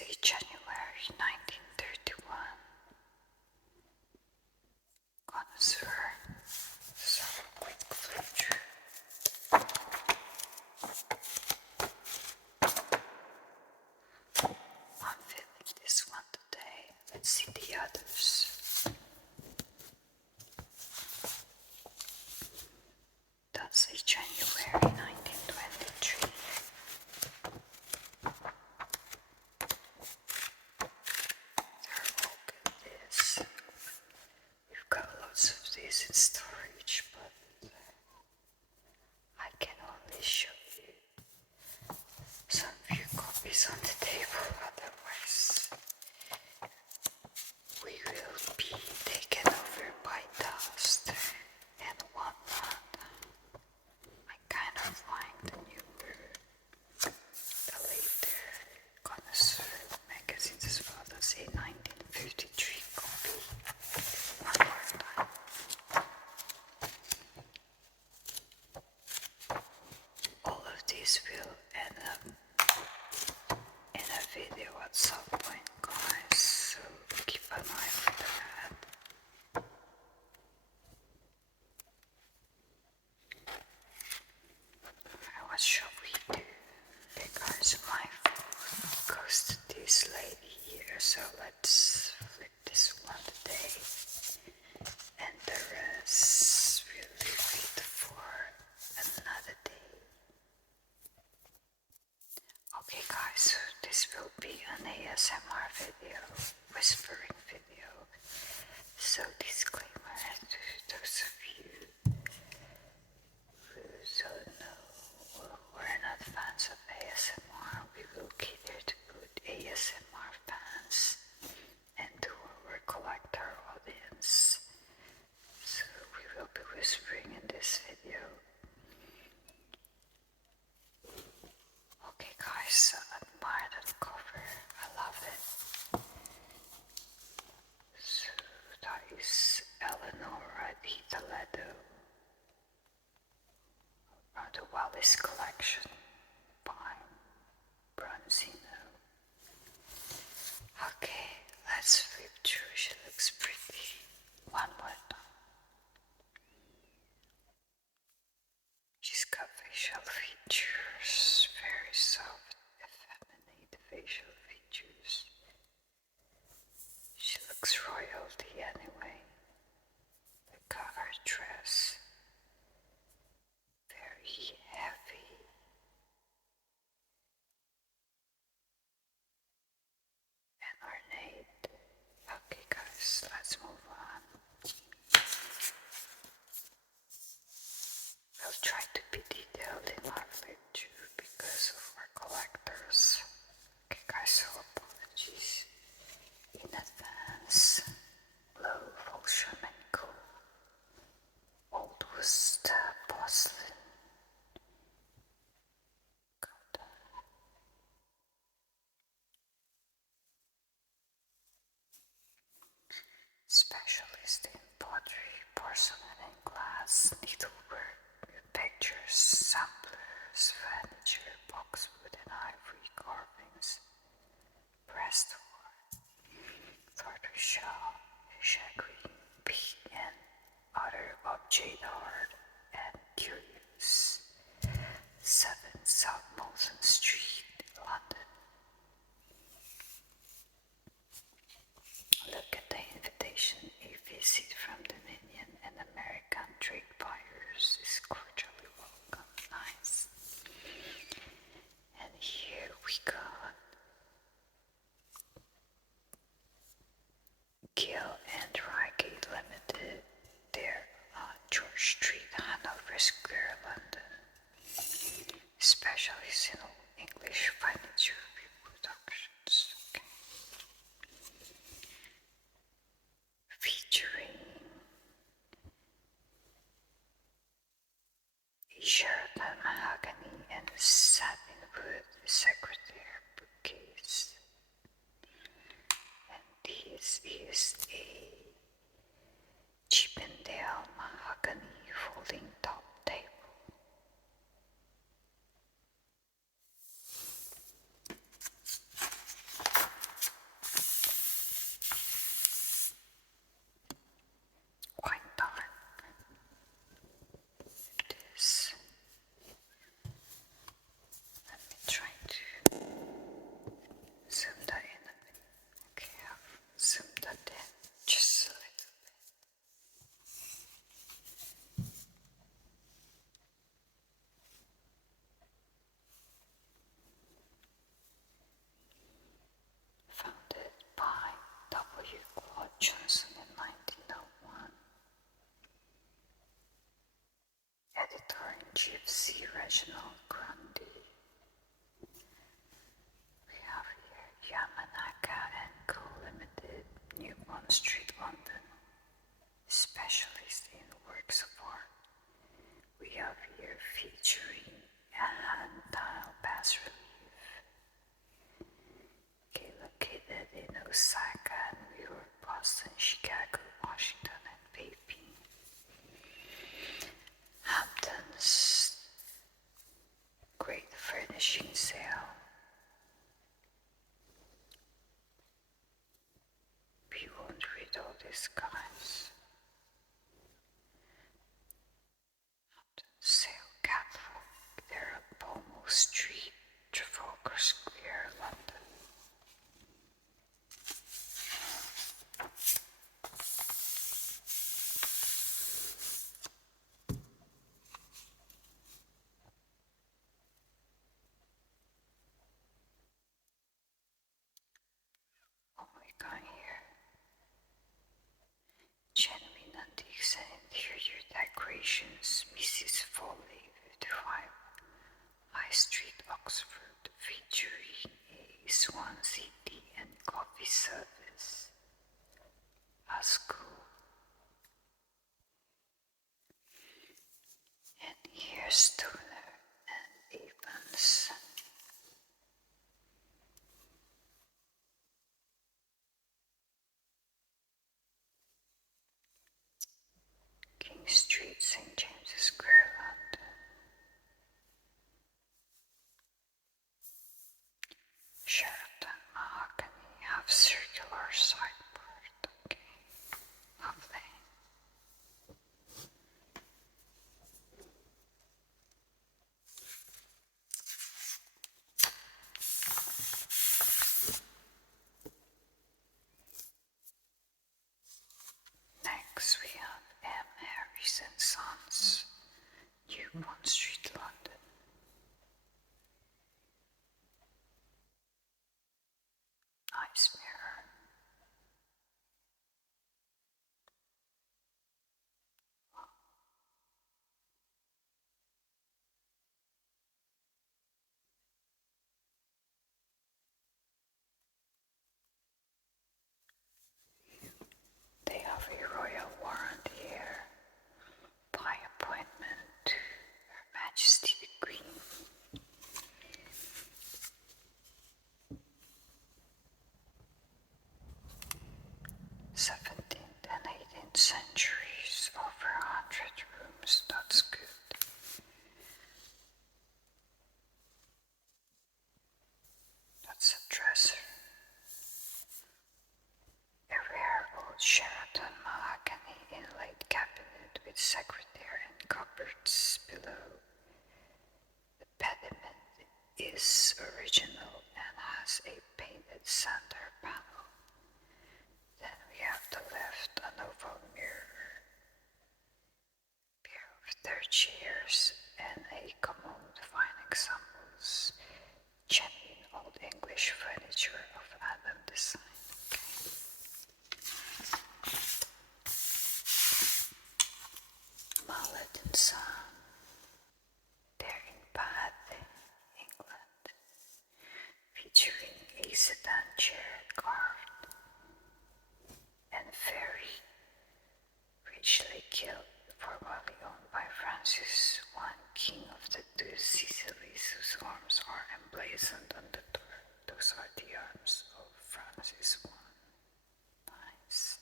say January 1931. Connoisseur. So quick flip through. I'm feeling this one today. Let's see the others. That's a January 1923. They're all good, this. We've got lots of these in storage, but I can only show you some few copies on the table, otherwise we will be taken over by dust and whatnot. I kind of like the newer, the later Connoisseur magazines as well. That's a 1953 copy. One more time. All of these will end up in a video at some point, guys, so keep an eye for that. What shall we do? Because my phone goes to this lady here, so let's flip this one today, and the rest we'll leave it for another day. Okay guys, so this will be an ASMR video, whispering video. So disclaimer to those of you who don't know or are not fans of ASMR, we will cater to good ASMR fans and to our collector audience. So we will be whispering in this video. Okay guys, admire that cover, I love it. So that is Eleanor di Toledo, the Wallis collection by Bronzino. Okay, let's flip through, she looks pretty. One more time. She's got facial features, very soft, effeminate facial features. She looks royalty anyway. Look at her dress. Very heavy. And ornate. Okay guys, let's move on. We'll try to be detailed in our flip through because of our collectors. Okay guys, so apologies in advance. Low flamenco, old Worcester porcelain. Specialist in pottery, porcelain and glass, needlework, pictures, samplers, furniture, boxwood and ivory carvings, breastwork, tortoiseshell, shagreen, pea and other object art and curios. 7 South Molson Street, London. Look at the invitation. A visit from Dominion and American trade buyers is cordially welcome. Nice. And here we got Gill and Reigate Limited. They're on George Street, Hanover Square, London. Specialists in all English furniture reproductions. Okay. Featuring a Sheraton mahogany and satin wood secretary bookcase. And this is a Chippendale mahogany folding top table. Johnson in 1901. Editor-in-Chief C. Reginald Grundy. We have here Yamanaka & Co. Limited, New Bond Street, London. Specialist in works of art. We have here featuring a hand tile bas relief. Okay, located in Osaka, New York, Boston, Chicago, Washington, and Beijing. Hampton's Great Furnishing Sale. We won't read all this, guys. Sale Catwalk. They're at Pomo Street, Trafalgar Square, London. Oh my god, here. Genuine antiques and interior decorations, Mrs. Foley, 55, High Street, Oxford, featuring a Swansea tea and coffee service. That's cool. And here's Stoner and Evans. King Street, St. James's Square, London. Sheraton mahogany, half circular sideboard. Okay, lovely. Next we have M. Harris and Sons, New Bond Street, London. Nice mirror. They have a royal warrant here, by appointment to Her Majesty the Queen. 17th and 18th centuries, over 100 rooms, that's good. That's a dresser. A rare old Sheraton mahogany inlaid cabinet with secretary and cupboards below. The pediment is original and has a painted center panel. Then we have the left an oval mirror, pair of third chairs, and a commode, fine examples, genuine old English furniture of Adam design. Mallet and Son. They're in Bath, England, featuring a sedan chair carved and very richly gilt, formerly owned by Francis I, King of the Two Sicilies, whose arms are emblazoned on the door. Those are the arms of Francis I. Nice.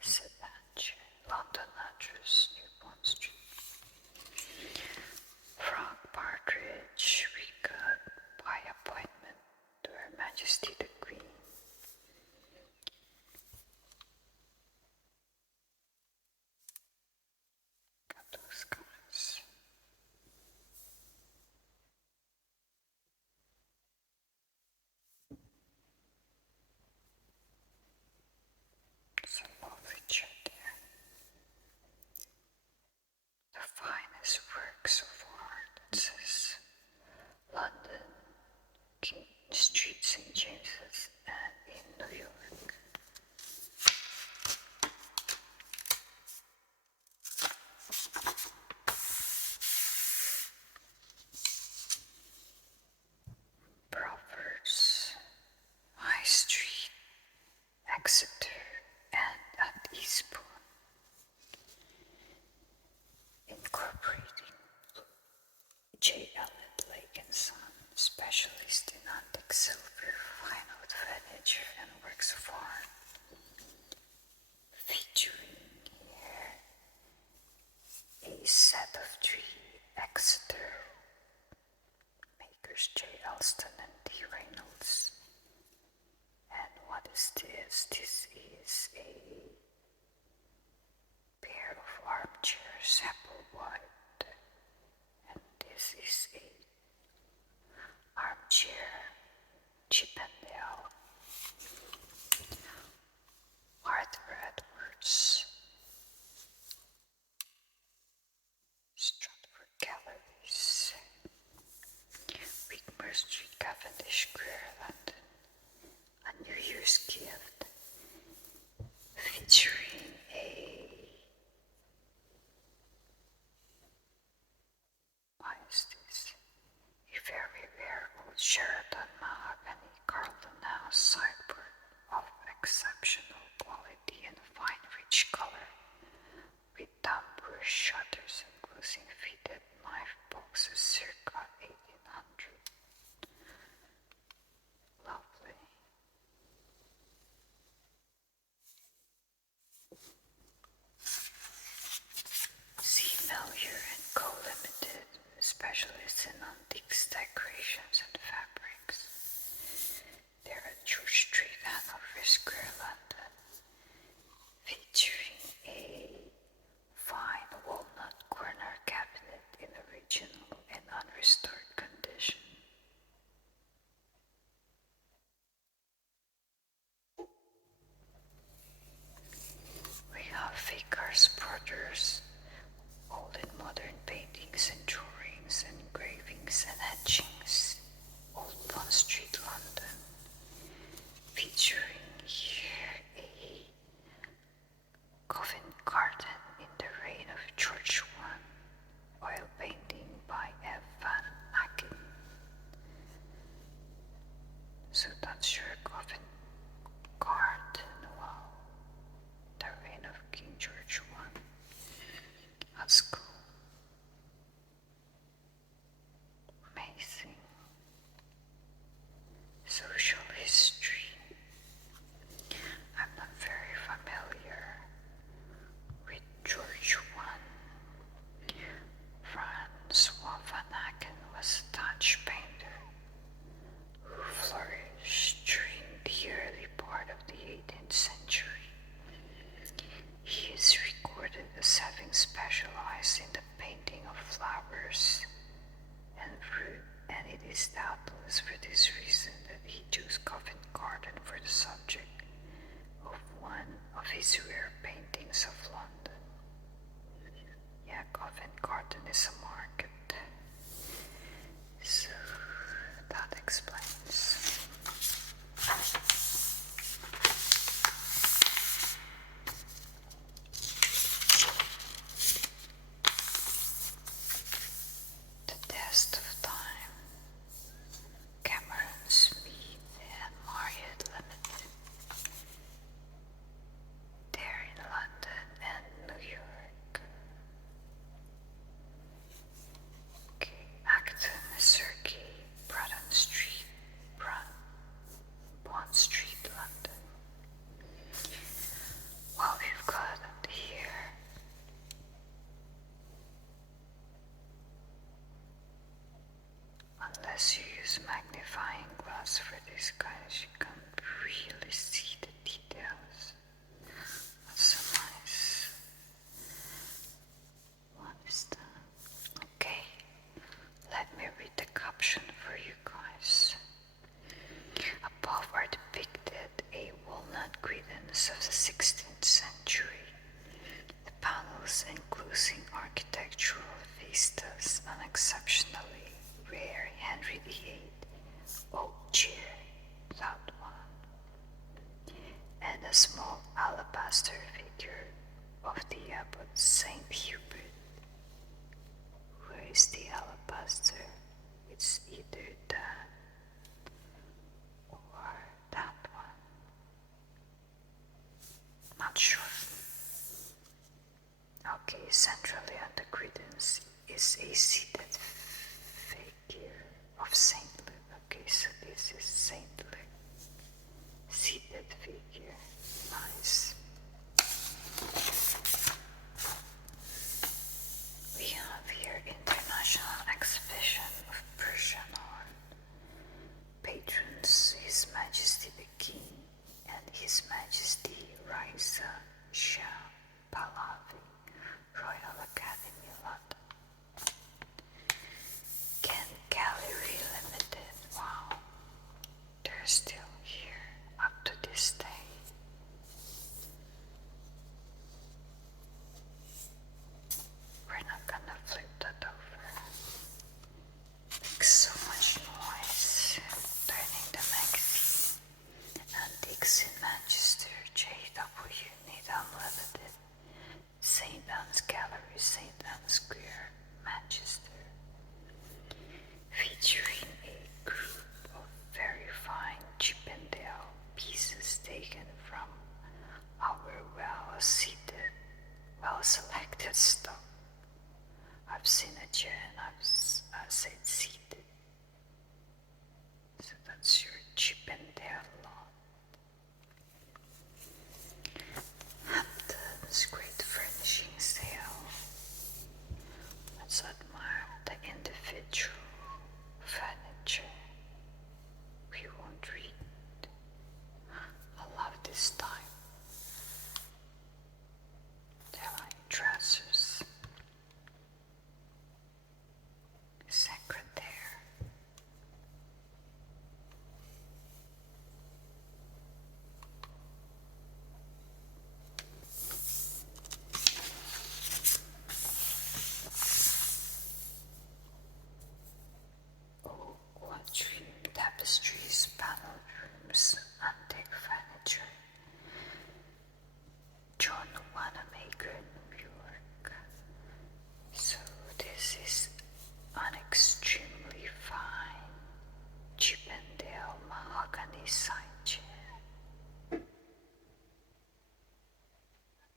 Sedan chair, London address, New Bond Street. Frog partridge, we got by appointment to Her Majesty the Queen. Got those guys. It's a lovely chair there. The finest works of art, it says. London, King Street, St. James's, and in New York. Elston and D. Reynolds. And what is this? This is a pair of armchairs, apple white, and this is a armchair Chippendale, Arthur Edwards, Stratford Galleries, Wigmore Street, Cavendish Square, London. A New Year's gift featuring a very rare old Sheraton mahogany Carlton House sideboard of exceptional quality and fine rich color, with tambour shutters and closing fitted knife boxes circa 1800. Lovely. See Mellier and Co. Limited, specialists in antiques, decorations and fabrics. They're at George Street, Hanover Square, London, featuring a fine walnut corner cabinet in original and unrestored condition. We have Vickers Brothers, old and modern paintings and drawings, engravings and etchings, Old Bond Street, London, featuring here a Covent Garden in the reign of George I, oil painting by F. van Aken. So that's your Covent Garden, wow, the reign of King George I. That's cool. Amazing. Social history. I'm not very familiar with George I. Francois van Aken was a Dutch painter who flourished during the early part of the 18th century. He is recorded as having specialized in the painting of flowers and fruit, and it is doubtless for this reason that he chose Covent Garden for the subject of one of his rare paintings of London. Yeah, Covent Garden is a market. So that explains. The Test of Time, Cameron Smith and Marriott Limited. They're in London and New York. Okay, Acton, Circuit, Bond Street, Bond Street, London. Well, we've got here unless you use magnifying glass for this, guys, you can't really see the details. That's so nice. What is that? Okay, let me read the caption for you guys. Above are depicted a walnut credence of the 16th century. The panels enclosing architectural vistas, an exceptionally rare Henry VIII oak chair, that one, and a small alabaster figure of the abbot Saint Hubert. Where is the alabaster? It's either that or that one. Not sure. Okay, centrally on the credence is a seated figure of Saint Luke. Okay, so this is Saint Luke. Seated figure. Nice. We have here International Exhibition of Persian Art, patrons His Majesty the King and His Majesty Raisa Shah Pahlavi, Royal Academy, London. Kent Gallery Limited. Wow, they're still here up to this day. We're not gonna flip that over. Makes so much noise. Turning the magazine. Antiques in Manchester, J.W. Needham Limited. St. Anne's Gallery, St. Anne's Square, Manchester. Featuring a group of very fine Chippendale pieces taken from our well-selected stock. I've seen a chair and I've said seated. So that's your Chippendale lot. Hampton's Great Furnishing Sale. Let's admire the individual furniture. We won't read. I love this time. There are dressers, secretary, quadrille tapestries, paneled rooms, antique furniture. John Wanamaker, New York. So this is an extremely fine Chippendale mahogany side chair.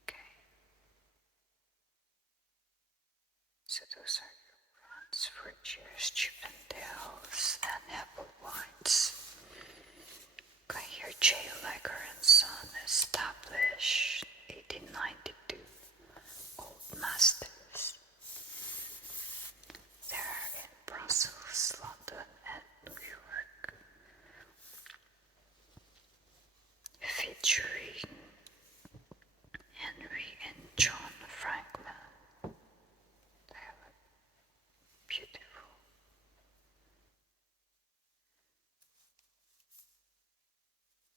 Okay. So those are your brands for chairs, Chippendales and Applewhites. Okay, here J. Legger and Son, established 1892. Old Masters. They're in Brussels, London, and New York. Featuring Henry and John Franklin. They look beautiful.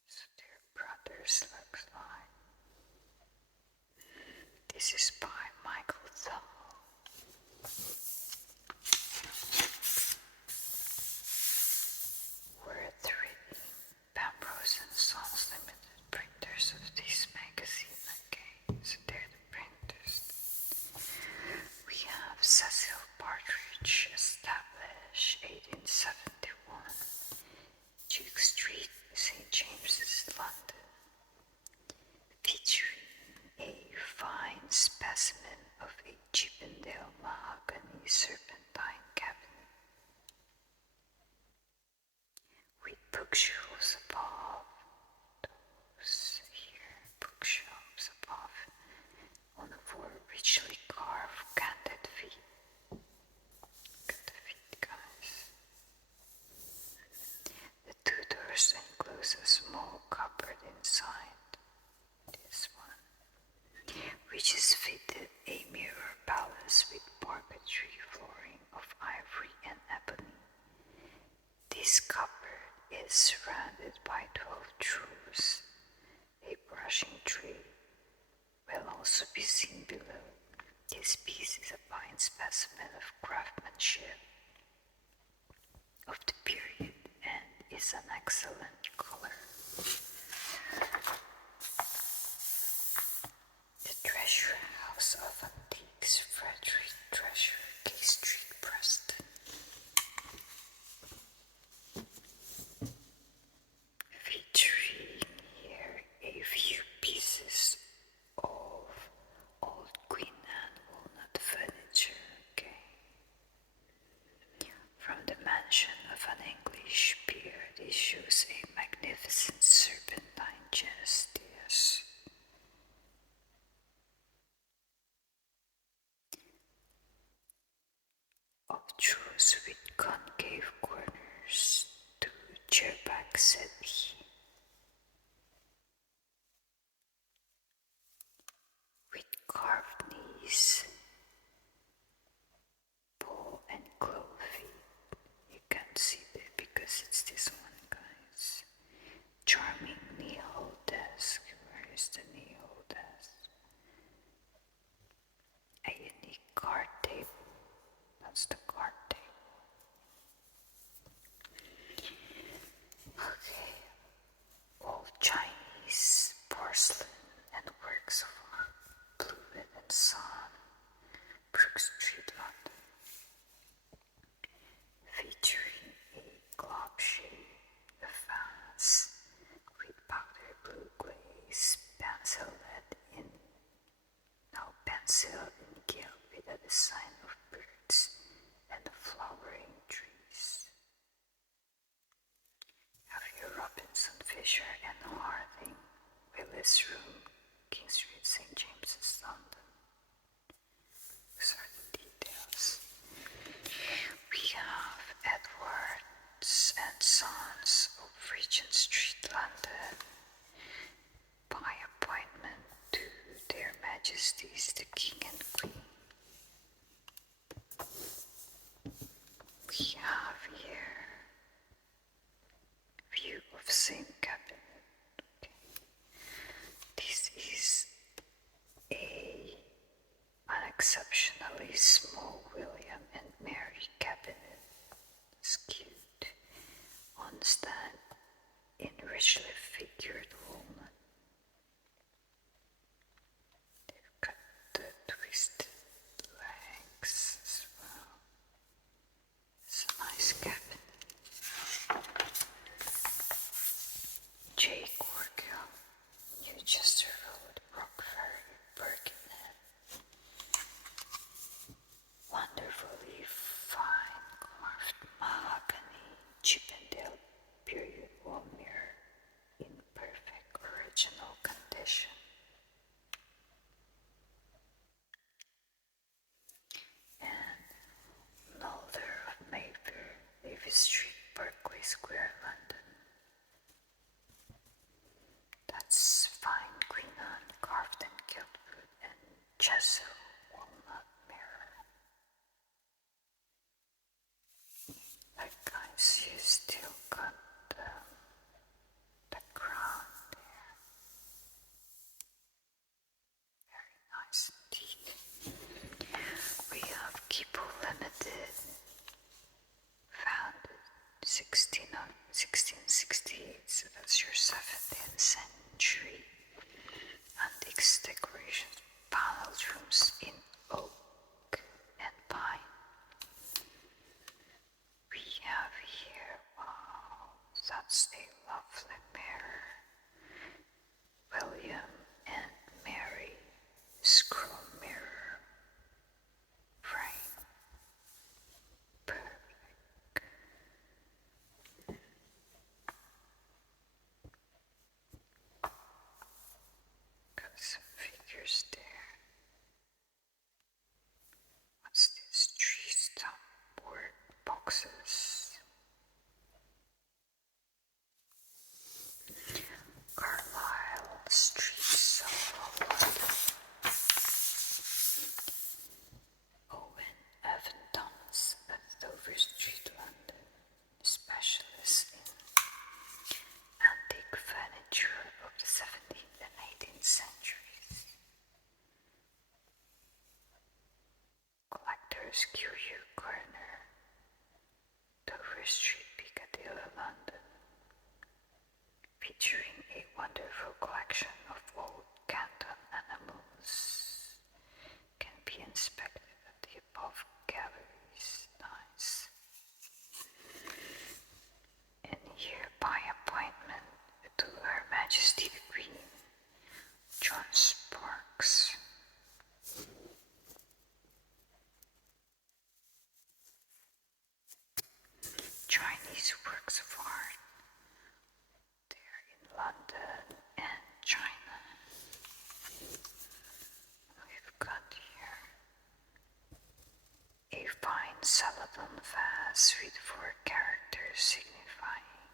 So their brothers looks like. This is by Michael Thal. Worth reading. Pambrose and Sons Limited, printers of this magazine. Okay, so they're the printers. We have Cecil Partridge, established 1871, Duke Street, St. James's, London. Featuring a fine specimen of a Chippendale mahogany serpentine cabinet with bookshelves above. Those here, bookshelves above, on 4 richly carved canted feet. Look at the feet, guys. The 2 doors enclose a small cupboard inside. This one, which is fitted a mirror palace with parquetry flooring of ivory and ebony. This cupboard is surrounded by 12 truths. A brushing tray will also be seen below. This piece is a fine specimen of craftsmanship of the period and is an excellent color. The Treasure House of Antiques, Frederick Treasure, K Street, Preston. Featuring here a few pieces of old Queen Anne walnut furniture. Okay. From the mansion of an English peer, this shows a magnificent serpentine chest. Yes. Obtuse with concave corners, 2 cherry settee with carved knees, paw and claw feet. You can't see that because it's this one, guys. Charming knee-hole desk. Where is the knee-hole desk? A unique card table. That's the card table. Okay. All Chinese porcelain and works of art. Blue and Sun. Brook Street, London. Featuring a globe-shaped vase with powder blue glaze, pencil in gilt with a design of birds and flowering trees. Have you Robinson, Fisher and Harding, Willis Room, King Street, St. James's, London. Those are the details. We have Edwards and Sons of Regent Street, London. By appointment to Their Majesties the King and Queen. We have here view of same cabinet. Okay. This is an exceptionally small William and Mary cabinet. It's cute. On stand in richly figured walnut. They've got the twisted legs as well. It's a nice cabinet. J. Corkill, Newchester Road, Rockferry, Birkenhead. Wonderfully fine carved mahogany Chippendale period wall mirror in perfect original condition. And Nolder of Mayfair, Davis Street, Berkeley Square, London. That's fine quinoa carved in gilt wood and gesso walnut mirror. Like guys, you still got the crown there. Very nice indeed. We have Kipo Limited, founded 1668, so that's your 17th century. Antiques decorations, paneled rooms in oak and pine. We have here, wow, that's a lovely mirror. William and Mary scroll mirror frame. Perfect. Got some figures there. What's this? Tree stump board boxes. Carlisle Street, Soho, London. Owen Evan Thomas at Dover Street, London. Specialist in antique furniture of the 17th and 18th centuries. Collector's Curio Corner, Dover Street, Piccadilly, London. Featuring a wonderful collection of old Canton animals. Can be inspected at the above galleries. Nice. And here by appointment to Her Majesty the Queen, John Sparks. Chinese works of art. They're in London and China. We've got here a fine celadon vase with 4 characters signifying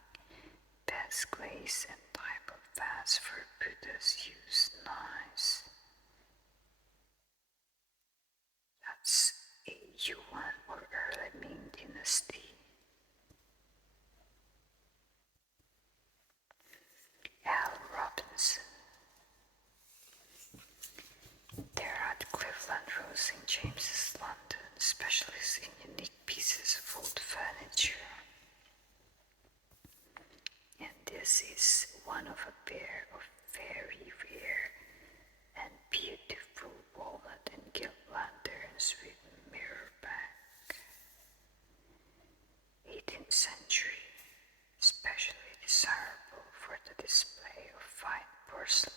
St. James's, London, specialist in unique pieces of old furniture. And this is one of a pair of very rare and beautiful walnut and gilt lanterns with mirror back. 18th century, especially desirable for the display of fine porcelain.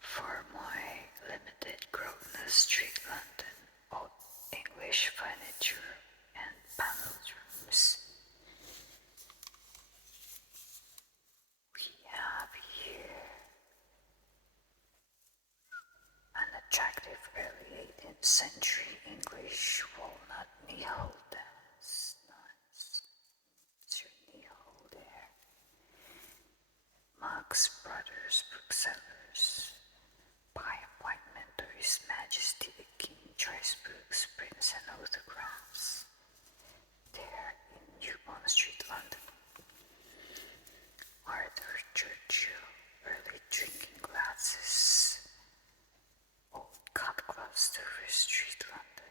For my limited Grosvenor Street, London, old English furniture and panelled rooms, we have here an attractive early 18th century English walnut knee-hole dance. Nice. It's your knee-hole there. Marx Brothers Booksellers. By appointment to His Majesty the King, choice books, prints and autographs. There in New Bond Street, London. Arthur Churchill, early drinking glasses. Old cut glass, Dover Street, London.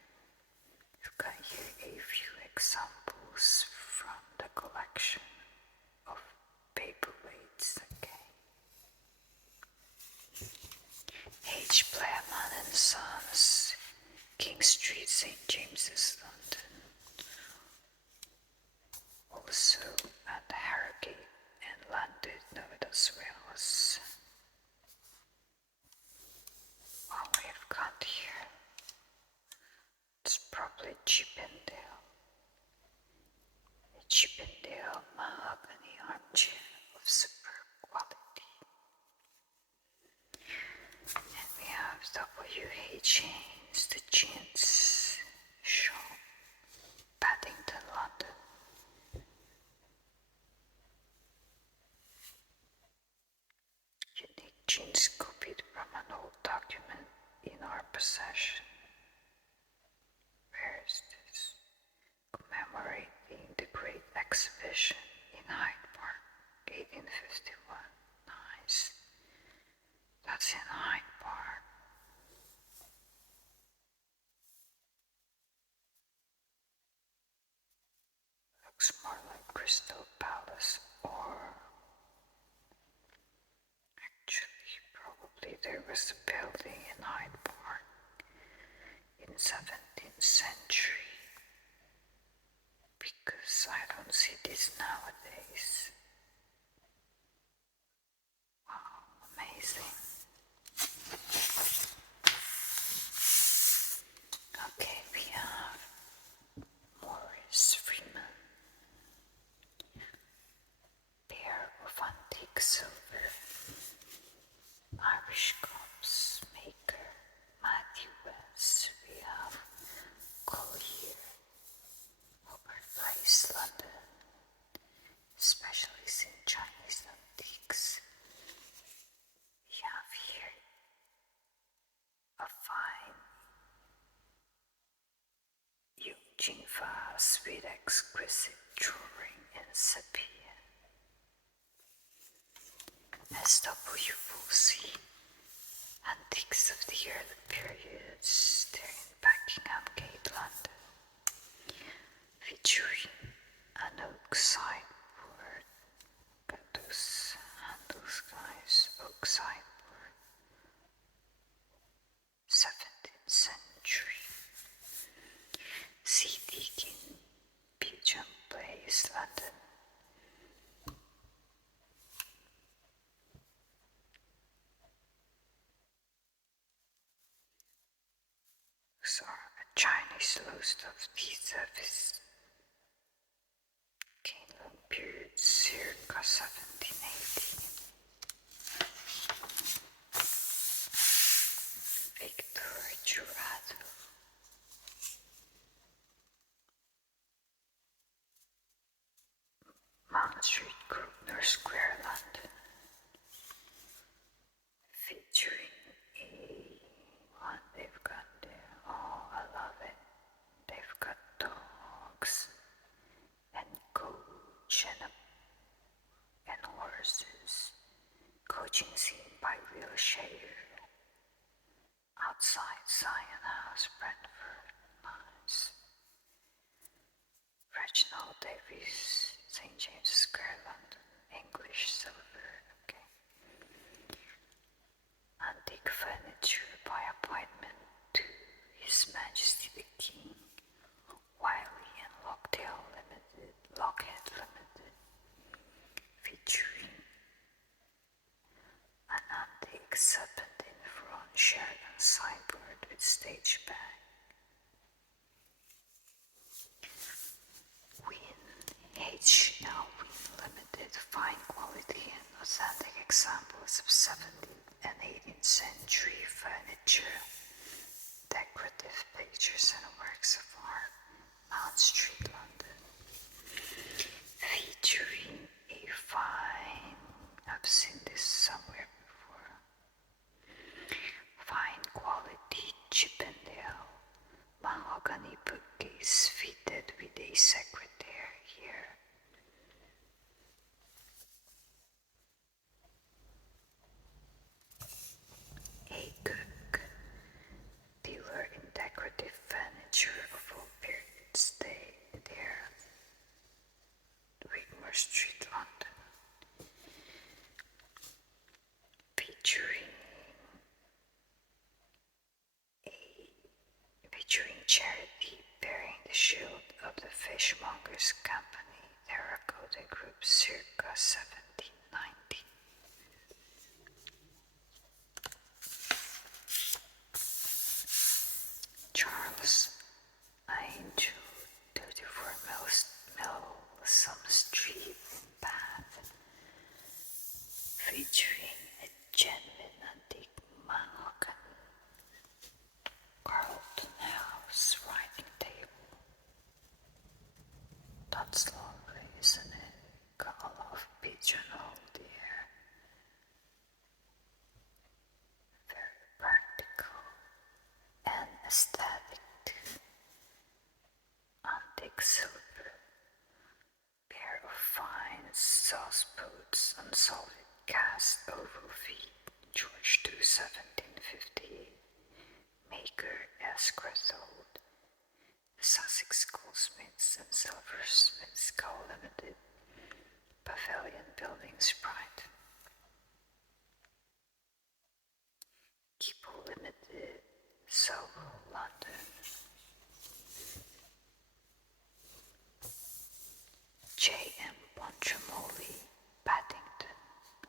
You've got here a few examples from the collection of paperweights. Okay. H. Blairman and Sons, King Street, St. James's, London. Also at Harrogate and London, noted as well as what we've got here. It's probably Chippendale. A Chippendale mahogany armchair of superb quality. And we have W.H. Haynes, the Jeans Shop, Paddington, London. Unique jeans copied from an old document in our possession. Where is this? Commemorating the Great Exhibition in Hyde Park, 1851. Nice. That's in Hyde Park. Looks more like Crystal Palace, or actually probably there was a building in Hyde Park in 17th century, because I don't see this nowadays. Wow, amazing. Okay, we have Morris Freeman, pair of antique silver, Irish cups maker, Matthew West. We have Collier, Hobart Place, London, specialist in Chinese antiques. We have here a fine Eugene vase with exquisite drawing in sepia. S.W. Woolsey, antiques of the early periods, there in Buckingham Gate, London, featuring an oak sideboard. Got those handles, guys, oak sideboard, 17th century. C. Deakin, Beauchamp Place, London. Those are a Chinese lost of tea service. Kingdom period circa 1780. Victor Jurado. Mount Street, Grosvenor Square, London. Featuring a one they've got there. Oh, I love it. They've got dogs and coach and horses. Brentford, nice. Reginald Davies, St. James's Square, London, English silver, okay. Antique furniture by appointment to His Majesty the King, Wiley and Lockhead Limited, featuring an antique serpentine front Sheraton sideboard with stage bag. HL Win Limited, fine quality and authentic examples of 17th and 18th century furniture, decorative pictures and works of art, Mount Street, London, featuring a fine, I've seen this somewhere before, fine quality Chippendale mahogany bookcase fitted with a secretary here. A cook, dealer in decorative furniture of all periods, there, Wigmore Street, London, featuring Charity bearing the shield of the Fishmongers' Company, Terracotta Group, circa 1790. Charles Angel, 34 Milsom Street in Bath, featuring a genuine antique mahogany Carlton House writing table. That's lovely, isn't it? Got a lot of pigeonhole there. Very practical and aesthetic too. Antique silver, pair of fine sauce boots, unsalted cast oval feet, George II, 1758, maker Escrothode, Sussex Goldsmiths and Silversmiths Co. Limited, Pavilion Buildings, Brighton, Keeple Limited, Soho, London, J.M. Pontremoli, Paddington,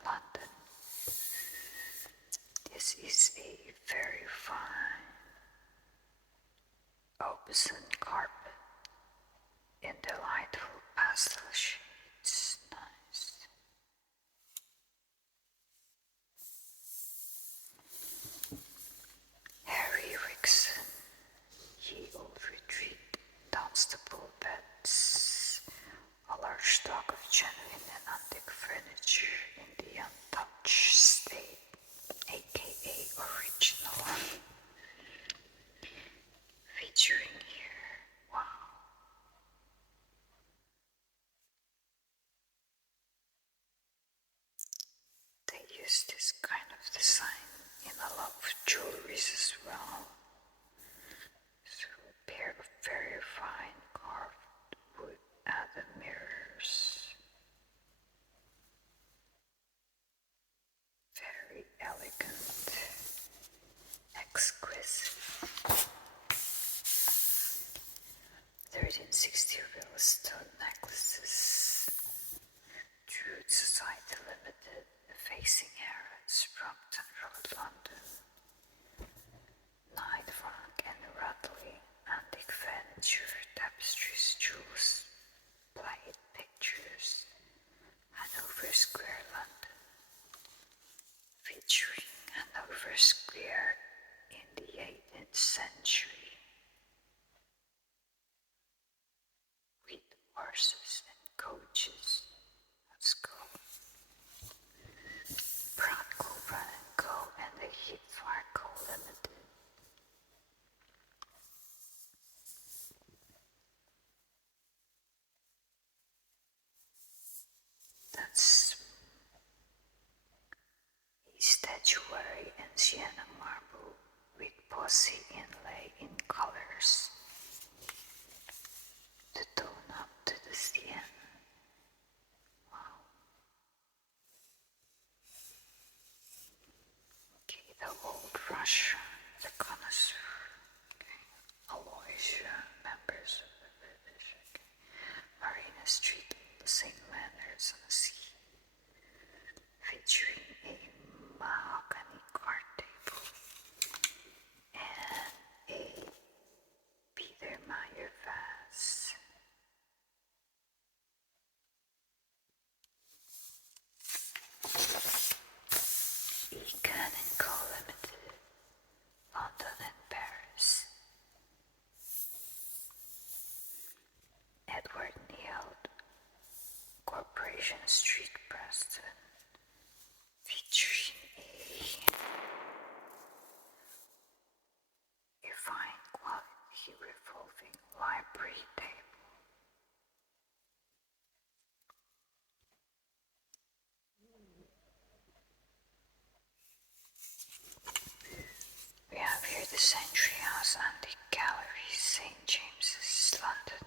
London. This is a very fine Obeson carpet in delightful pastel shades. Nice. Harry Rickson, Ye Old Retreat, Dunstable beds, a large stock of genuine and antique furniture in the untouched state, aka original. Featuring here, wow. They use this kind of design in a lot of jewelries as well. So a pair of very fine carved wood added mirrors. Very elegant, exquisite. 1360 real stone necklaces. Truth Society Limited, facing Harrods, Brompton Road, London. Knight Frank and Rutley, antique furniture, tapestries, jewels, plate, pictures, Hanover Square, London, featuring Hanover Square in the 18th century, with horses and coaches. Let's go. Brown Cobra and Co. and the Heatfire Co. Limited. That's a statuary and sienna marble with bossy inlay in colors to tone up to the skin. Wow. Okay, the old Russia, the Connoisseur, Connoisseur members of the British, Marina Street, St. Leonard's on the Sea, featuring a mahogany card table and a Biedermeier vase. Bygone & Co. Limited, London and Paris. Edward Neal Corporation Street, Preston, featuring a fine quality revolving library table. We have here the Century House Antique Gallery, St. James's, London,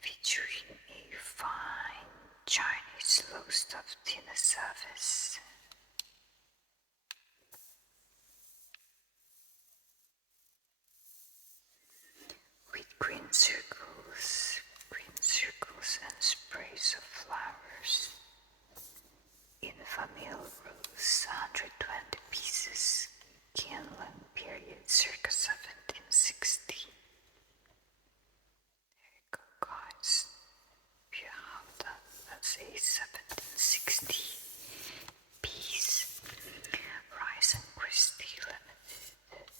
featuring a fine Chinese low-stuffed dinner service. With green circles and sprays of flowers. In Famille Rose, 120 pieces, Qianlong period, circa 1760. There you go, guys. If you have that, that's a 1760 piece. Rice and Christie Limited,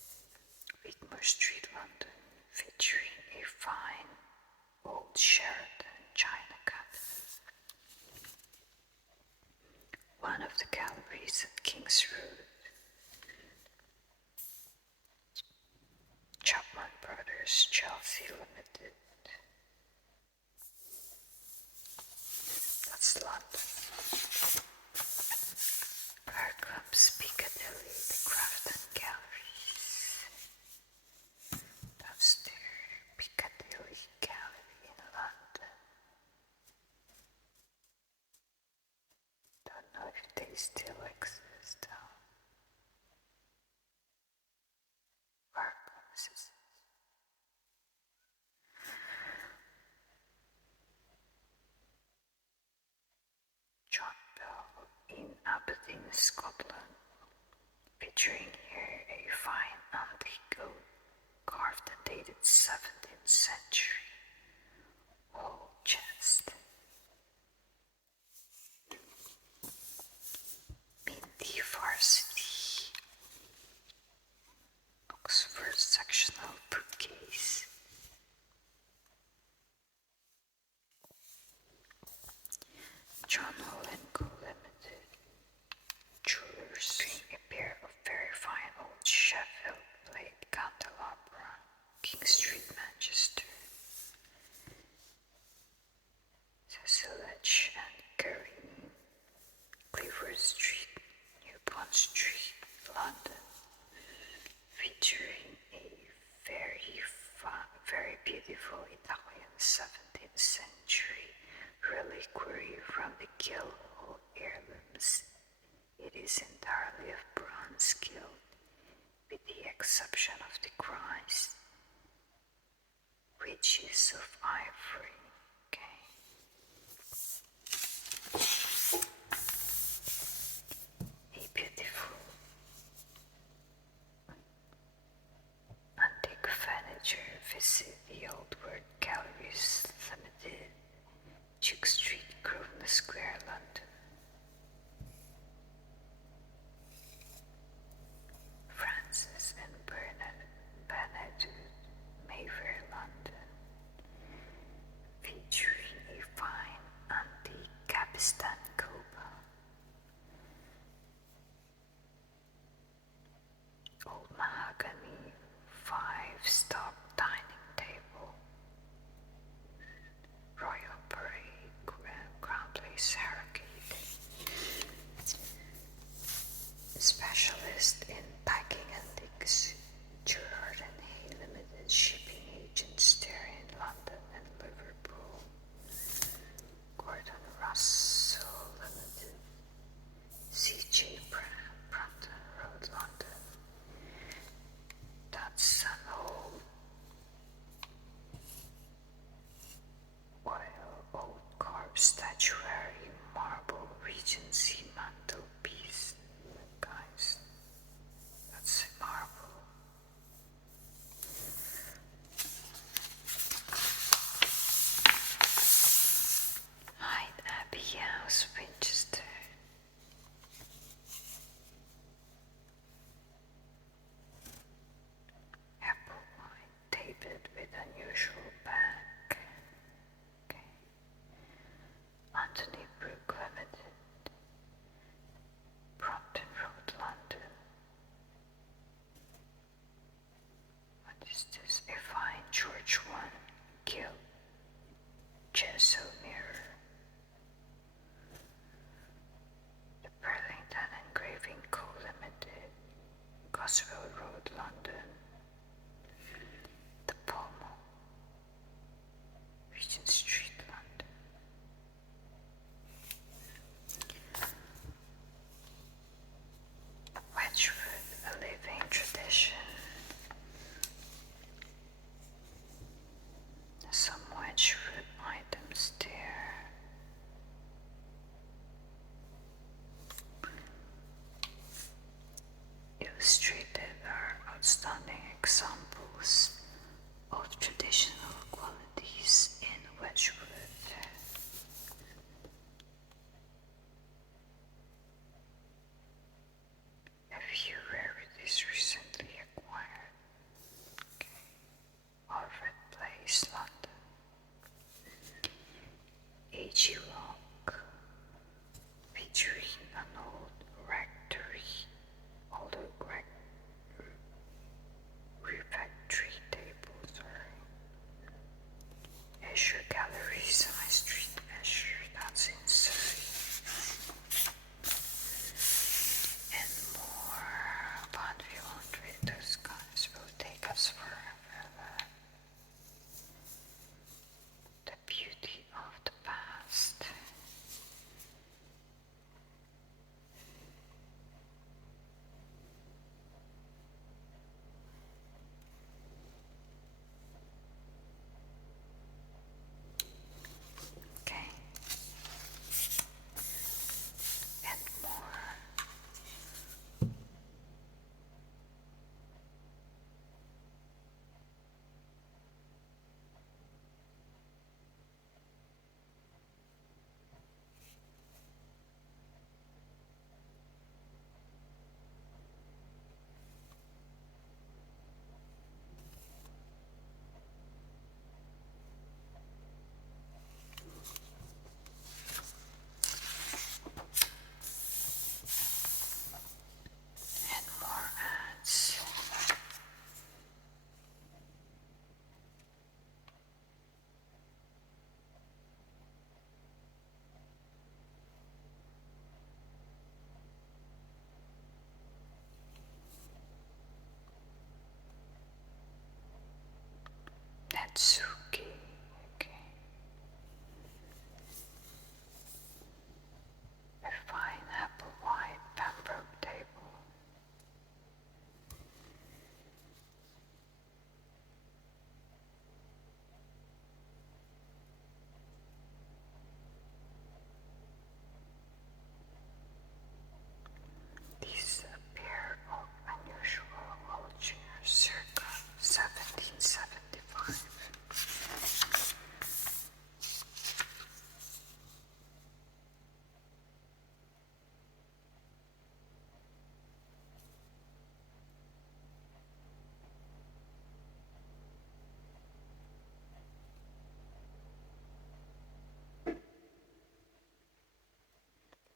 Whitmore Street, London, featuring a fine old Sheraton china cabinet. One of the galleries at King's Road. Chapman Brothers, Chelsea Limited. That's London. Perkins, Piccadilly, the Grafton Galleries. That's their Piccadilly Gallery in London. Don't know if they still exist though. Perkins is John Bell in Aberdeen, Scotland, featuring here a fine antique oak carved and dated 17th century whole chest. Minty Varsity, Oxford sectional bookcase. John Hall & Co. Limited, jewelers, a pair of very fine old Sheffield plate candelabra, King Street, Manchester. Cecilage and Curry, Clifford Street, New Bond Street, London, featuring a very beautiful Italian 17th century reliquary from the Guildhall heirlooms. It is entirely of bronze gilt, with the exception of the Christ, which is of ivory. Okay. A beautiful antique furniture. Visit the Old World Galleries Limited, Duke Street, Grosvenor Square, London. Francis and Bernadette Mayfair, London, featuring a fine antique Capistan Copa. Old mahogany 5-stop dining table. Royal Parade, Crown Place, Harrogate. Sun Hole, old carved statuary, marble Regency mantelpiece. Guys, that's marble. Hyde Abbey House, Winchester. Apple wine, David with unusual back. Okay. Anthony Brook Limited, Brompton Road, London. What is this? A fine George I gilt gesso mirror. The Burlington Engraving Co. Limited, Goswell Road, London. The Pomo, Regent Street, London. Wedgwood, a living tradition. Some Wedgwood items there. Illustrated are outstanding examples of traditional qualities in Wedgwood. A few rarities recently acquired. Okay. Alfred Place, London. A.G. Rock, featuring an old refectory table, Esher Galleries, High Street, Esher, that's in Surrey. And more, but we won't read those guys, will take us forever. The beauty of the past. Okay. And more. And more ads. Natsuki. Okay. A fine apple white Pembroke table. These appear of unusual old chairs circa 1775.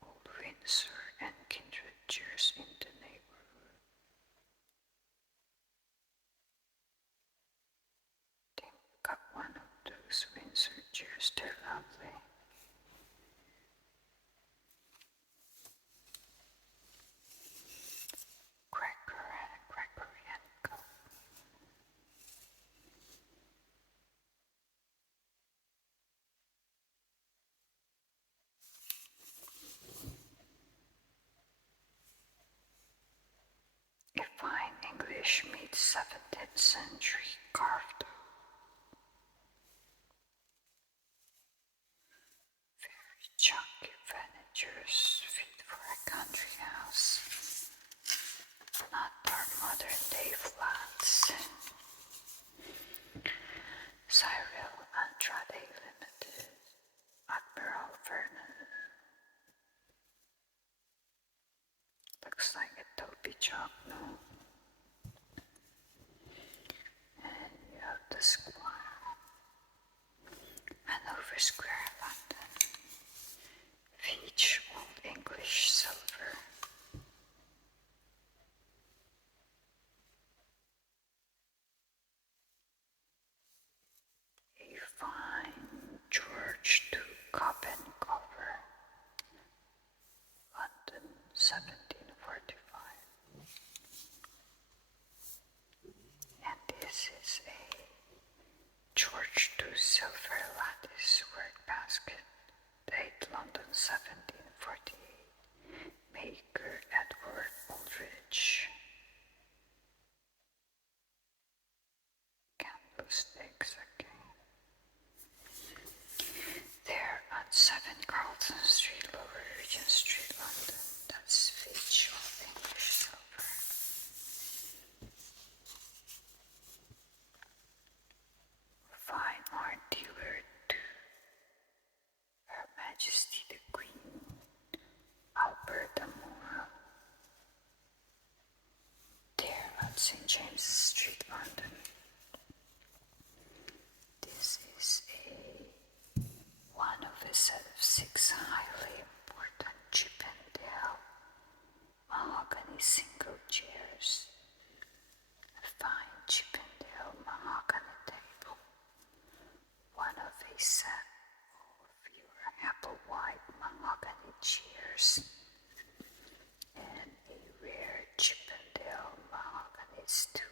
Old Windsor and kindred chairs in the neighborhood. They got one of those Windsor chairs, they're lovely. Gregory and Co. A fine English Irish mid-17th century carved oak. Very chunky furnitures fit for a country house, not our modern day flats. Cyril Andrade Limited, Admiral Vernon. Looks like a dopey job, no? And you have the Squire, Hanover Square, London. Veitch Old English silver. A fine George II cup and cover, London, 1745. And this is a George II silver lattice work basket, date London 1748, maker Edward Aldrich. Candlesticks again. There on 7 Carlton Street, Lower Regent Street, London. That's Veitch Old English silver. Fine art dealer to Her Majesty the Queen, Alberta Moore. There on St. James's Street, London. This is one of a set of 6 highly important Chippendale mahogany single chairs, a fine Chippendale mahogany table, one of a set of your apple white mahogany chairs, and a rare Chippendale mahogany stool.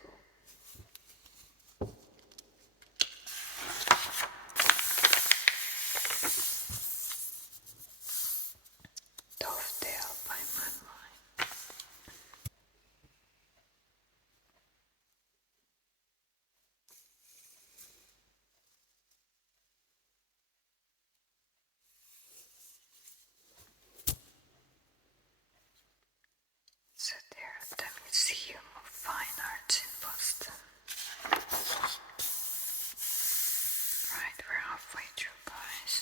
Dovedale by Moonlight. So there at the Museum of Fine Arts in Boston. Right, we're halfway through, guys.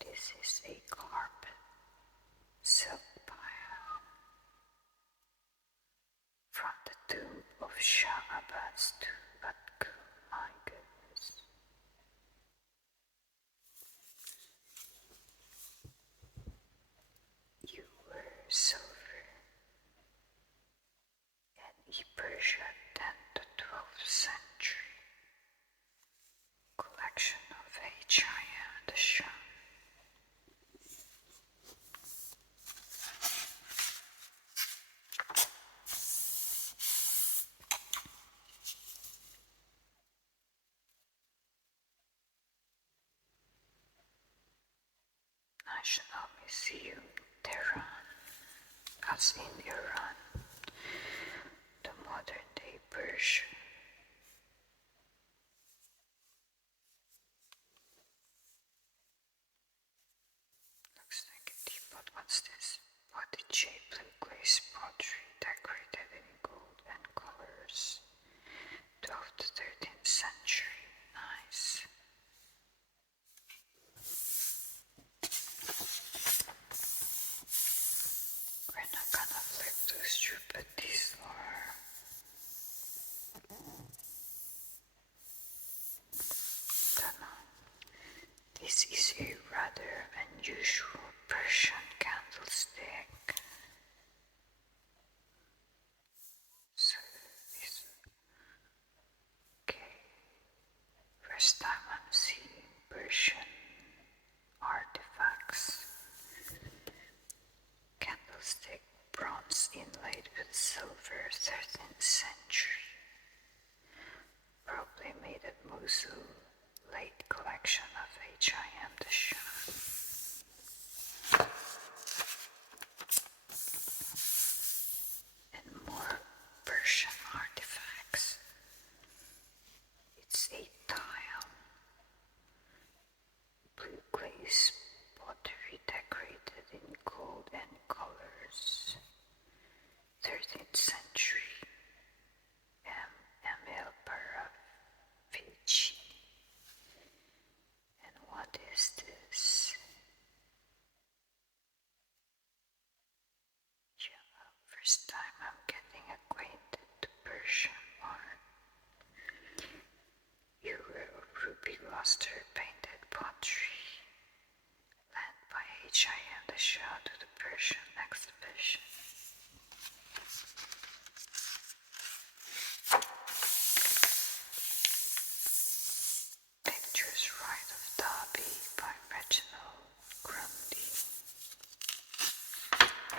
This is a carpet silk pile from the tomb of Shah Abbas to Batku. My goodness. You were silver and Persian 10th to 12th century. Collection of H.I.M. the Shah. National Museum, Tehran, as in Iran, the modern day Persian. Looks like a teapot. What's this? Body shaped blue glaze pottery decorated in gold and colors. 12th to 13th century. Nice. We're not gonna flip those through, but these are this is a rather unusual Persian candlestick. So this, okay, first time I'm seeing Persian artifacts. Candlestick, bronze inlaid with silver, 13th century. Probably made at Mosul, late collection of H.I.M. the Shah. And more Persian alabaster painted pottery lent by H.I.M. the show to the Persian exhibition. Pictures Right of Derby by Reginald Grundy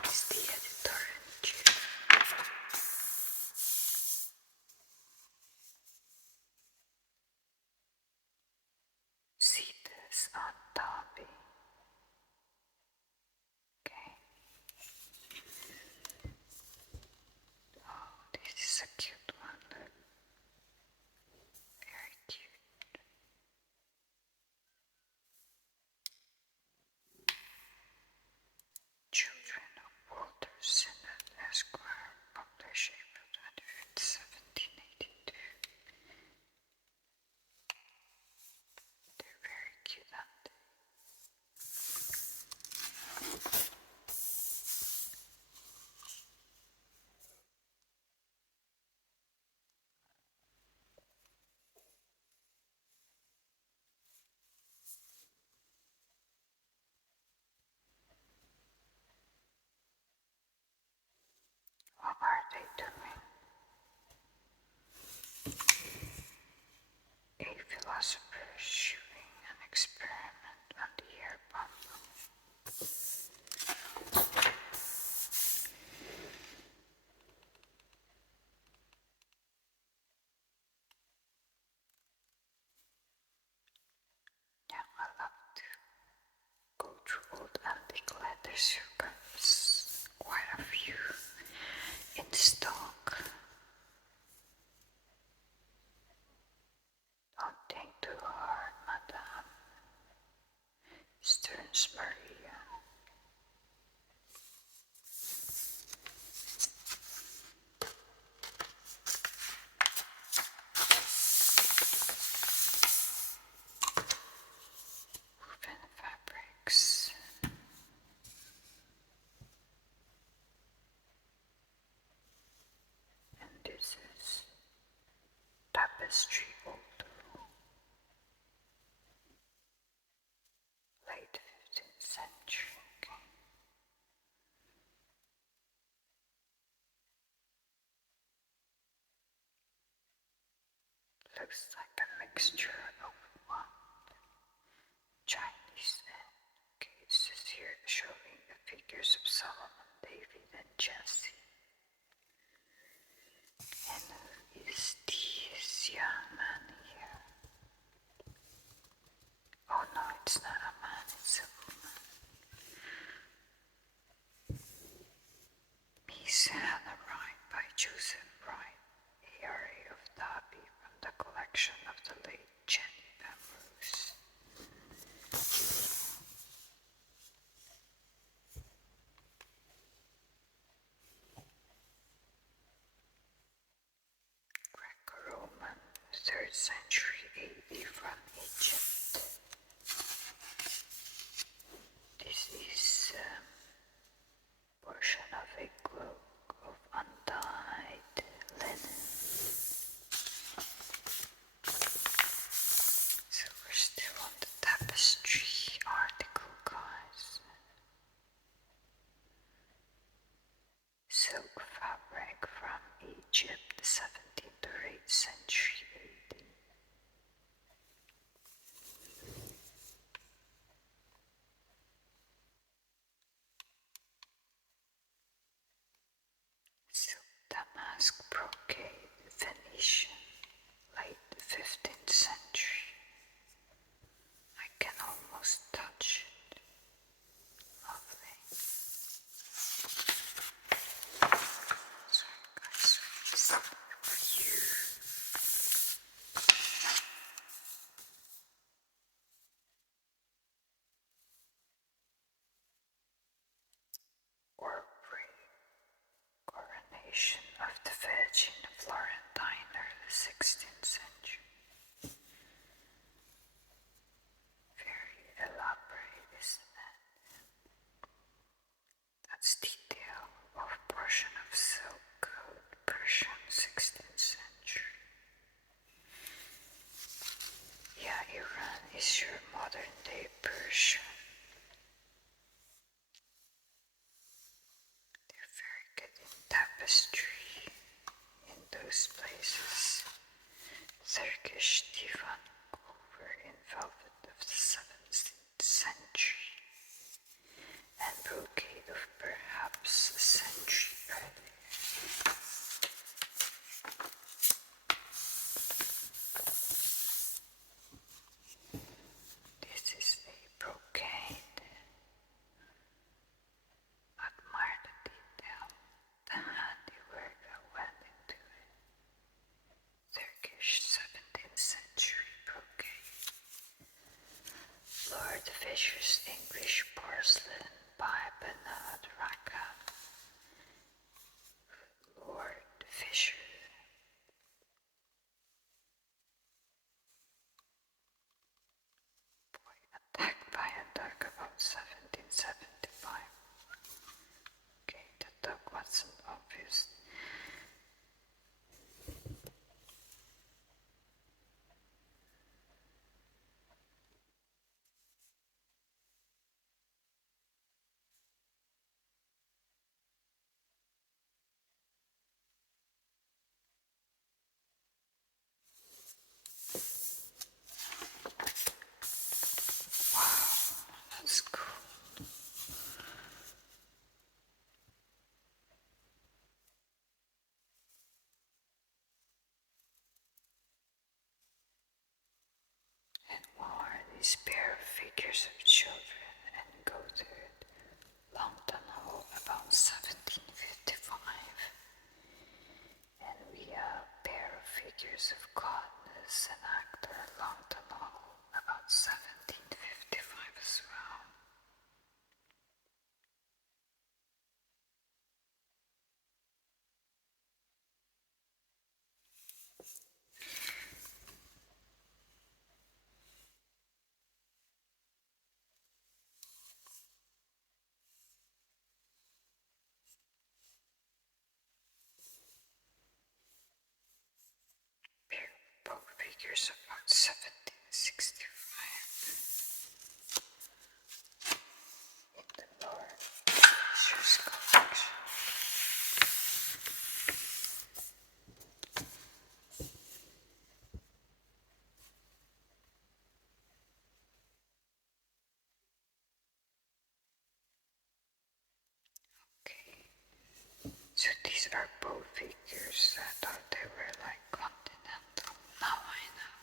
is the editor-in-chief. Cities on Derby. Okay. Oh, this is a cute one. Very cute. Children of Walter Sinnott, Esquire, published April 25th, 1782. They're very cute, aren't they? What are they doing? A philosopher shooting an experiment on the air pump. Yeah, I love to go through old antique letters. You've got quite a few in stock. Don't think too hard, madame. Stearns Maria. Woven fabrics. And this is tapestry auto. Late 15th century. Okay. Looks like a mixture of one Chinese and okay, it says here showing the figures of Solomon, David, and Jesse. And who is this young man here? Oh no, it's not a man, it's a woman. Miss Hannah Wright by Joseph Wright, ARA of Derby, from the collection of the late Jenny Penrose. Greco-Roman, 3rd century AD from Egypt. This is a portion of a cloak of undyed linen. So we're still on the tapestry article, guys. Silk fabric from Egypt, 17th or 8th century AD. Turkish divan over in velvet of the 7th century and brocade of perhaps a century earlier. This is a brocade. Admire the detail, the handiwork that went into it. Turkish 17th century brocade. Lord Fisher's English porcelain by Bernard Rackham. Lord Fisher. Boy attacked by a duck about 1775. Okay, the duck wasn't obvious. That's cool. And more these pair of figures of children and go to it. Longton Hall about 1755. And we have a pair of figures of goddess and actor Longton Hall about 1755 as well. Pair of both figures about 1765 in the Lord Fisher's collection. Okay, so these are both figures. I thought they were like continental. Now I know.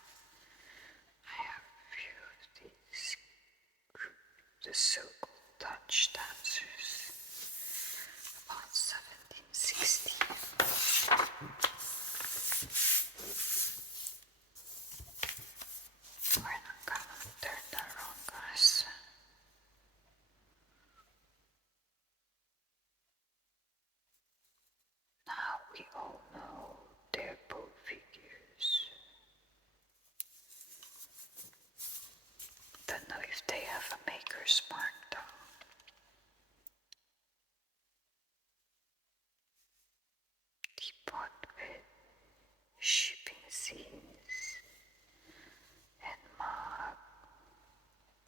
I have a few of these groups, the so-called Dutch dancers, about 1760. We're not gonna turn that wrong, guys. Now we all know they're both figures. Don't know if they have a maker's mark though. Depot with shipping scenes and mug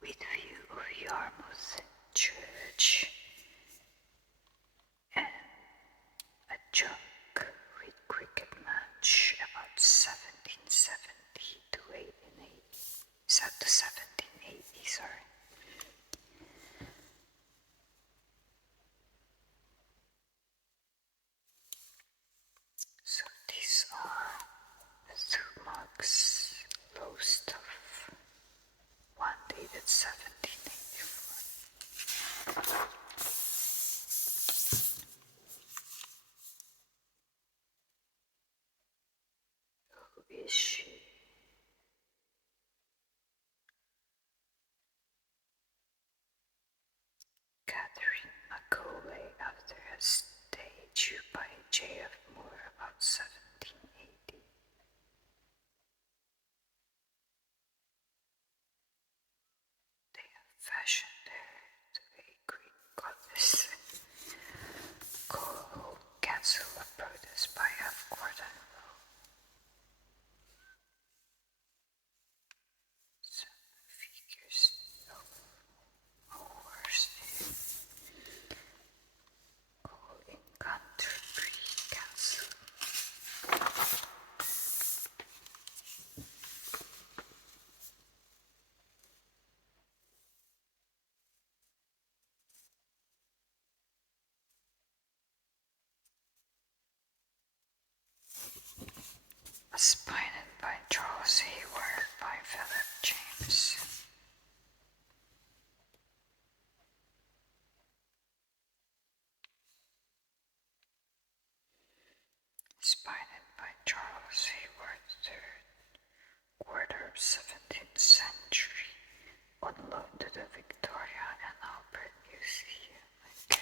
with view of Yarmouth Church and a junk with cricket match about 1770 to 1880. Is that the 1780? Sorry. So these are the two mugs, low stuff, one dated 1784. Who is she? Catherine Macaulay after a statue by J.F. Moore about 1780. They have fashioned her to a Greek goddess. Coal Castle of Proteus by F. Gordon Rowe. Some figures of horse Coal in Canterbury Castle. to the Victoria and Albert Museum. Okay.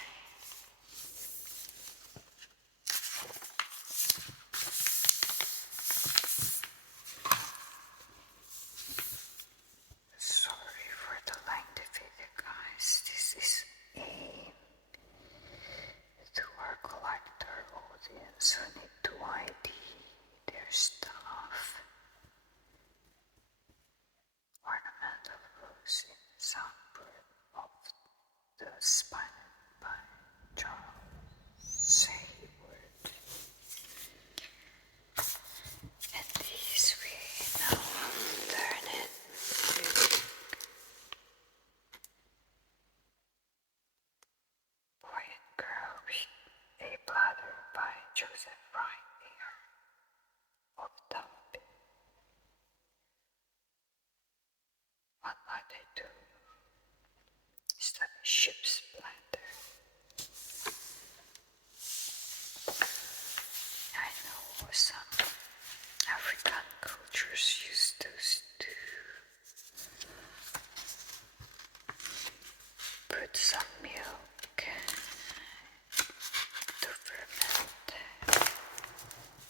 Sorry for the lengthy video, guys. This is aimed to our collector audience who need to ID their stuff. Ornamental rose in soundproof of the spine by Charles Hayward. And these we now turn it Boy and Girl with a Bladder by Joseph Wright here of top. What are they doing? Is that a ship's bladder? I know some African cultures use those to put some milk to ferment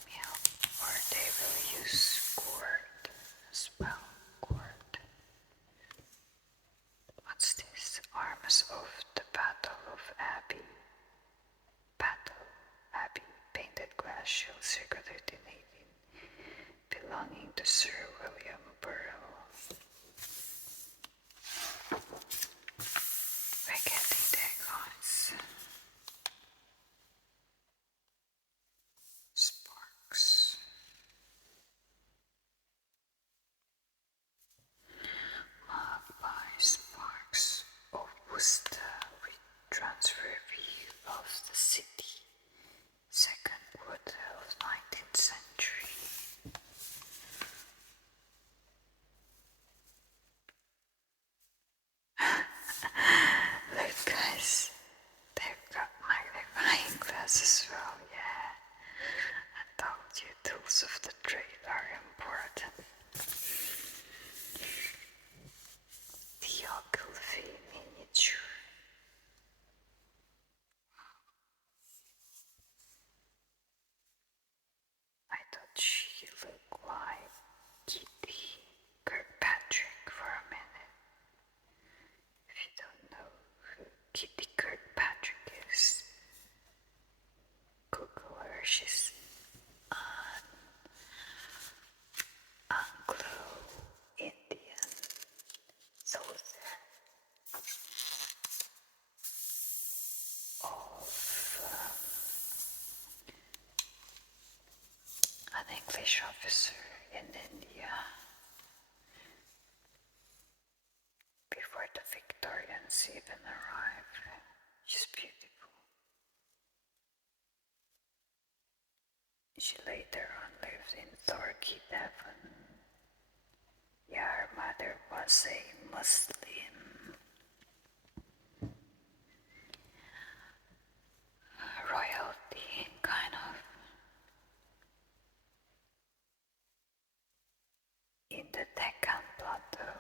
milk, or they will use gourd as well. Gourd. What's this? Arms of the Battle of Abbey. Battle Abbey, painted glass shield, circa 1318, belonging to Sir William Burrell. We're getting there, guys. Sparks. Marked by Sparks of Worcester with transfer view of the city. Second quarter of 19th century. Look, guys, they've got magnifying glass as well, yeah. I told you tools of the trade are important. The Ogilvy miniature. I thought she looked like Kitty Kirkpatrick for a minute. If you don't know who Kitty Kirkpatrick is, Google her. She's an Anglo-Indian soldier of an English officer in India before the Victorians even arrived. She's beautiful. She later on lived in Torquay, Devon. Yeah, her mother was a Muslim. Royalty, kind of. In the Deccan Plateau.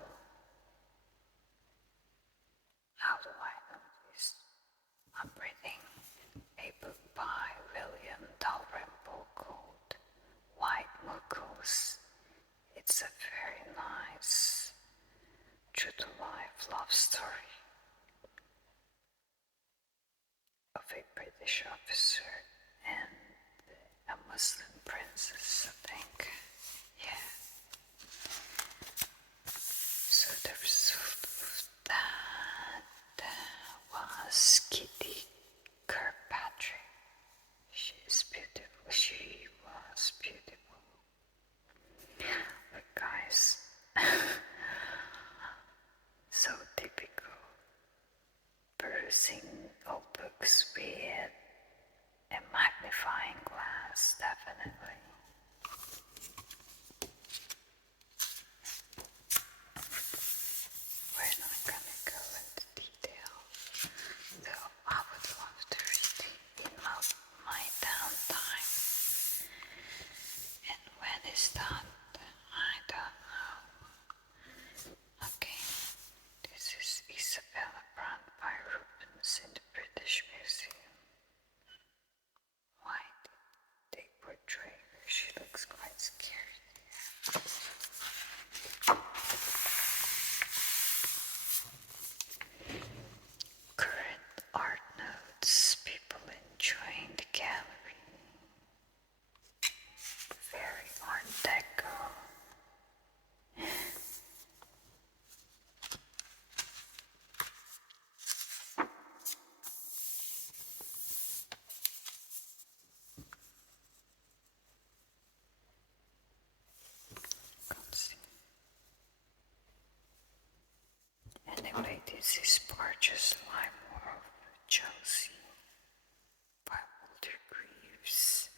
How do I know this? I'm reading a book by William Dalrymple called White Muggles. It's a very nice, true-to-life love story of a British officer and a Muslim princess, I think. Yeah. So the result of that was Kitty Kirkpatrick. She's beautiful. She was beautiful. But guys, so typical. Perusing old books with a magnifying glass, definitely. We're not gonna go into detail, though I would love to read in my downtime. And when is that? I don't know. Okay, this is uses Barge's Lime of Chelsea by Walter Greaves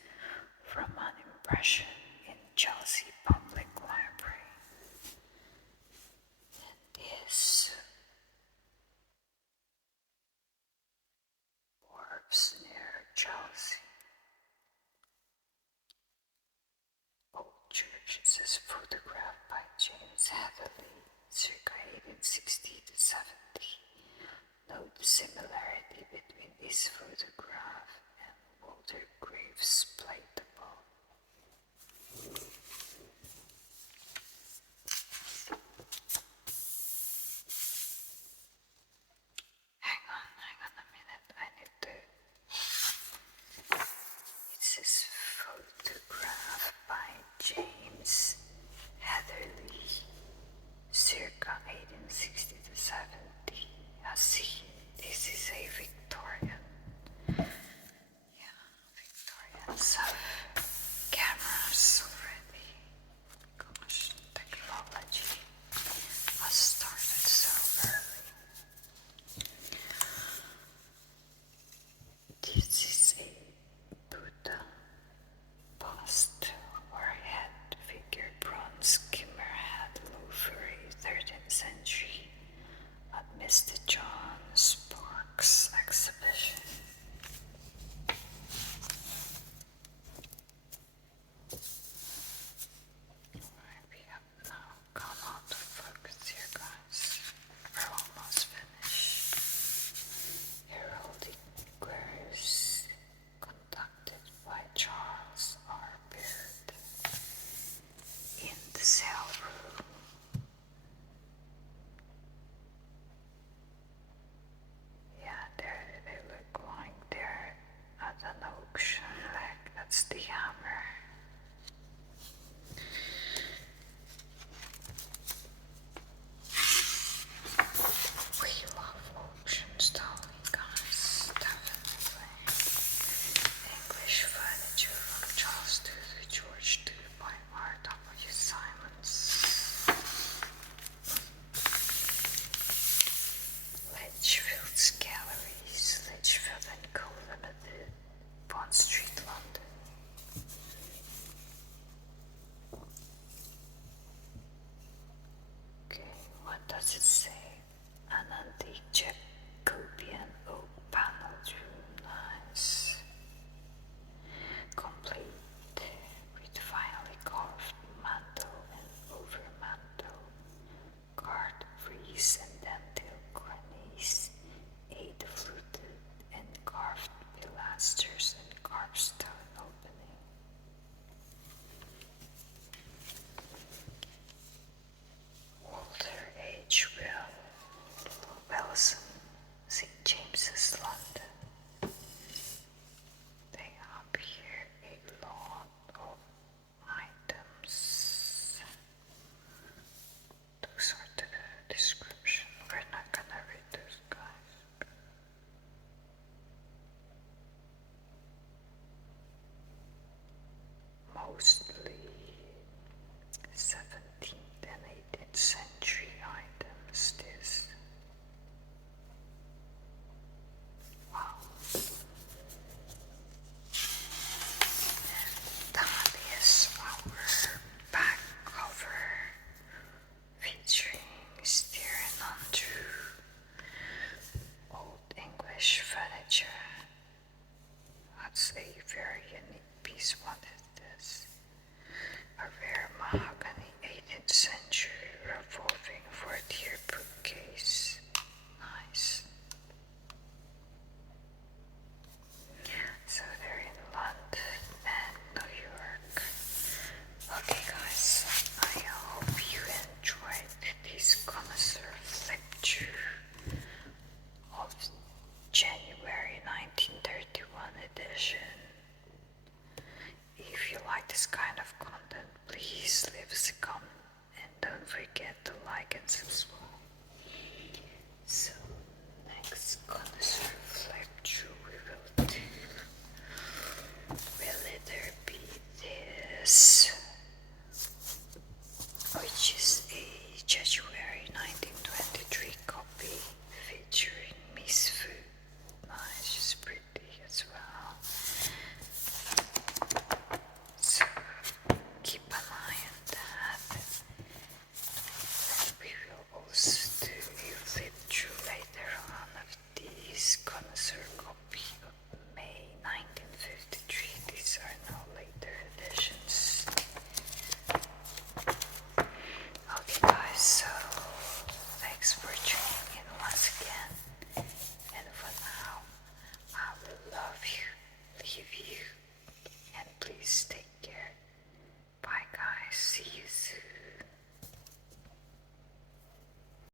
from an impression in Chelsea Public Library. And this wharfs near Chelsea. Old church is photographed by James Heatherley, circa 1860 to 70. Note the similarity between this photograph and Walter Greaves' plate above. Hang on a minute, I need to... It says photograph by James Heatherley, circa 1860 to 70. I see, this is a Victorian. Yeah, Victorians have cameras already. Gosh, technology has started so early. This is a Buddha bust or head figure, bronze skimmer head, loafer, 13th century at Mr. John Sparks exhibition. Alright, we have now come out of focus here, guys. We're almost finished. Heraldic queries conducted by Charles R. Beard in the cell room. Yeah, they look like they're at an auction, like that's the hammer. We love auctions, don't we, guys? Definitely. English furniture from Charles II to George II by R.W. Simons. Litchfield's Galleries, Litchfield & Co. Limited, Bond Street, London. Okay, what does it say? An antique Jacobean oak panel room, nice. Complete with finely carved mantle and overmantle, carved frieze and dentil cornice, 8 fluted and carved pilasters and carved stone opening. Walter H. Wilson, St. James's, London. They have here a lot of items. Those are the description. We're not gonna read those, guys. Mostly 17th and 18th century items. This. Wow. That is our back cover featuring Steering onto Old English furniture. That's a very unique piece. What is this? A rare mahogany 18th century revolving 4-tier bookcase. Nice. So they're in London and New York. Okay, guys, I hope you enjoyed this Connoisseur flip through of January 1931 edition. If you like this kind of content, please leave us a comment and don't forget to like and subscribe. So next Connoisseur flip through we will do, will either be this, which is a Jesuit